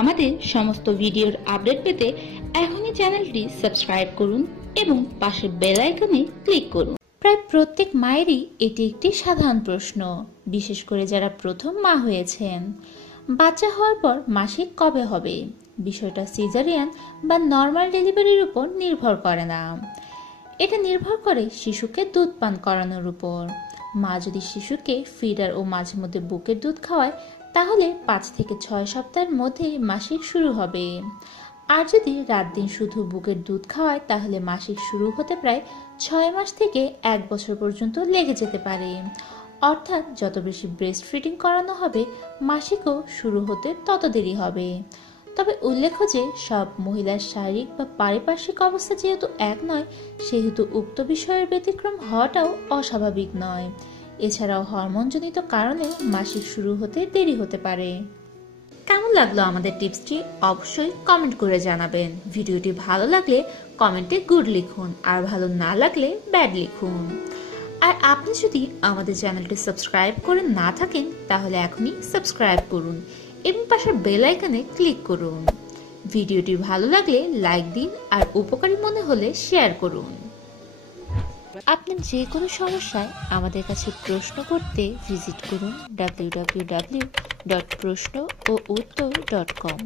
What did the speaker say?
আমাদের সমস্ত ভিডিওর আপডেট পেতে এখনই চ্যানেলটি সাবস্ক্রাইব করুন এবং পাশের বেল আইকনে ক্লিক করুন। প্রায় প্রত্যেক মায়েরই এটি একটি সাধারণ প্রশ্ন, বিশেষ করে যারা প্রথম মা হয়েছেন। বাচ্চা হওয়ার পর মাসিক কবে হবে? বিষয়টা সিজারিয়ান বা নর্মাল ডেলিভারির উপর নির্ভর করে না। এটা নির্ভর করে শিশুকে দুধ পান করানোর উপর। মা যদি শিশুকে ফিডার ও মাঝে মধ্যে বুকের দুধ খাওয়ায় তাহলে পাঁচ থেকে ছয় সপ্তাহের মধ্যেই মাসিক শুরু হবে। আর যদি রাত দিন শুধু বুকের দুধ খাওয়ায়, তাহলে মাসিক শুরু হতে প্রায় ছয় মাস থেকে এক বছর পর্যন্ত লেগে যেতে পারে। অর্থাৎ যত বেশি ব্রেস্ট ফিডিং করানো হবে, মাসিকও শুরু হতে তত দেরি হবে। তবে উল্লেখ্য যে, সব মহিলার শারীরিক বা পারিপার্শ্বিক অবস্থা যেহেতু এক নয়, সেহেতু উক্ত বিষয়ের ব্যতিক্রম হওয়াটাও অস্বাভাবিক নয়। এছাড়াও হরমোনজনিত কারণে মাসিক শুরু হতে দেরি হতে পারে। কেমন লাগল আমাদের টিপসটি অবশ্যই কমেন্ট করে জানাবেন। ভিডিওটি ভালো লাগলে কমেন্টে গুড লিখুন, আর ভালো না লাগলে ব্যাড লিখুন। আর আপনি যদি আমাদের চ্যানেলটি সাবস্ক্রাইব করে না থাকেন, তাহলে এখনই সাবস্ক্রাইব করুন এবং পাশের বেল আইকনে ক্লিক করুন। ভিডিওটি ভালো লাগলে লাইক দিন আর উপকারী মনে হলে শেয়ার করুন। আপনার যে কোনো সমস্যায় আমাদের কাছে প্রশ্ন করতে ভিজিট করুন ডাব্লিউ ডট প্রশ্ন ও উত্তর ডট কম